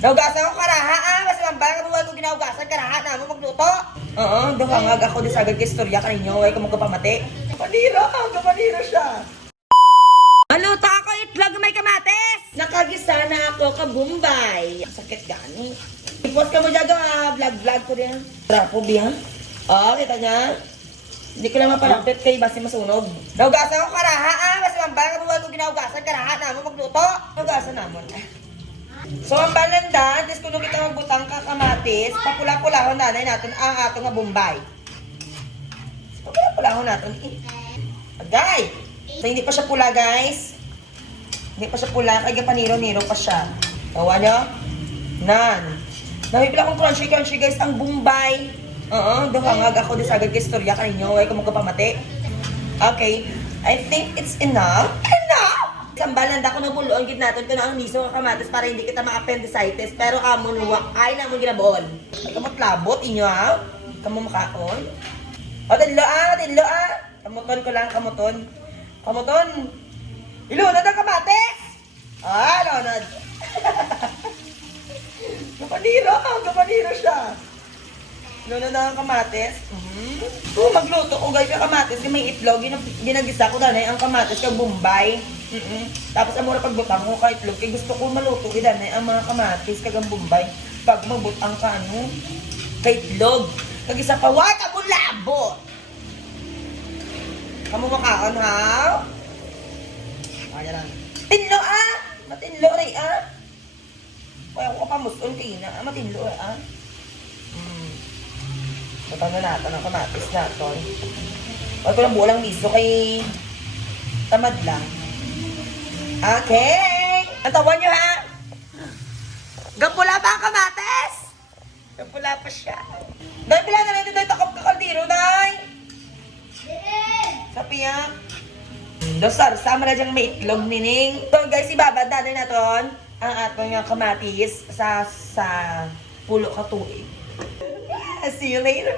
Naugasan ko karaha basta mambala ka buwan ko ginaugasan karaha na mo magluto. Oo, duhangag ako di sagad kistorya kaninyo, ay ka magpamati. Kapanira siya. Maluto ako itlog may kamatis. Nakagisa na ako ka Bombay. Sakit gani. Ipos ka mo dyan vlog ko din. Trapo biya. Oo, kita niya. Hindi ko lang mapalapit kay basi masunog. Naugasan ko karaha basta mambala ka buwan ko ginaugasan karaha na mo magluto. Naugasan namon. So, ang balanda, dis kung kita magbutang kakamatis, papula-pulahon nanay natin ang atong nga Bombay. Papula-pulahon natin. Agay! So, hindi pa siya pula, guys. Hindi pa siya pula, kaya paniro-niro pa siya. Tawa nyo? Nan. Namipila kong crunchy, guys, ang Bombay. Oo, duhangag ako di sagad kistorya kaninyo, ay kung magpamati. Okay, I think it's enough. Enough! Sambalan da ko ng buloon gid naton kuno ang miso nga kamatis para hindi kita ma-appendicitis pero amon ay na mo ginabuon. Ay kamot labot inyo ha. Kamo makaon. O tinlo ah. Kamuton ko lang kamuton. Ilunod ang kamatis. Lunod. Kapaniro siya. Lunod ang kamatis. Magluto ko guys yung kamatis, may itlog, ginagisa ko danay ang kamatis kag Bombay. Tapos ang mura pagbutang ko kay itlog, kay gusto ko maluto danay ang mga kamatis kag ang Bombay. Pag magbutang ka kay itlog, kag isa pa wa ka bulabo. Kamu makaon ha? Ayan lang. Tinlo matinlo ray Kaya ko pa muson kay na, matinlo Butang na natin ang kamatis natin. Huwag ko lang bulang miso kay tamad lang. Okay! Natawan nyo ha? Gapula pa ang kamatis! Gapula pa siya. Dahil pila na rin ito takap kakaldiro, Day! Sa piyak. Dosar, sama na diyang may itlog, nining. So guys, ibabad natin natin ang atong yung kamatis sa pulo katuig. See you later.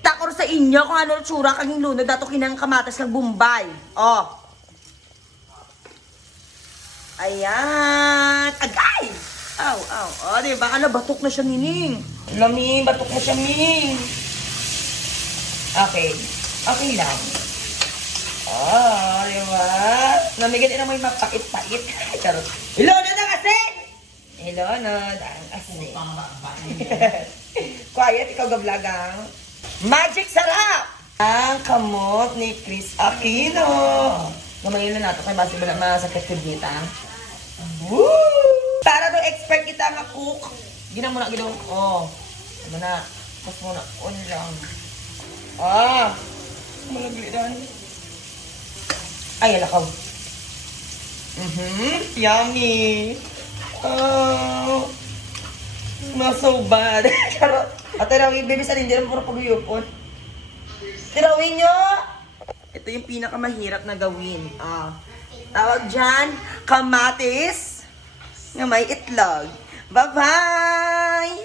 Takor sa inyo kung ano tsura kaging lunod dato kinang kamatis ng Bombay. Oh. Ayan. Agay! Aw. Oh, diba? Ano, batok na siya, nining. Lami, batok na siya, nining. Okay lang. Oh, diba? Namigyan din na may mapait-pait. Charot. Ilunod ang asin! Ilunod ang asin. Quiet, ikaw gablagang. Magic sarap! Ang kamot ni Chris Aquino. Gamayin na nato kay basi ba na masakit ko dito. Woo! Para do expert kita nga cook. Gina mo na gidong. Oh. Ano na? Mas mo na. On lang. Malagli dan. Ay, alakaw. Yummy. Oh. Not so bad. Charot. At tirawin, baby, sa hindi naman puro pag-uyupon. Tirawin nyo! Ito yung pinakamahirap na gawin. Tawag dyan, kamatis na may itlog. Bye-bye!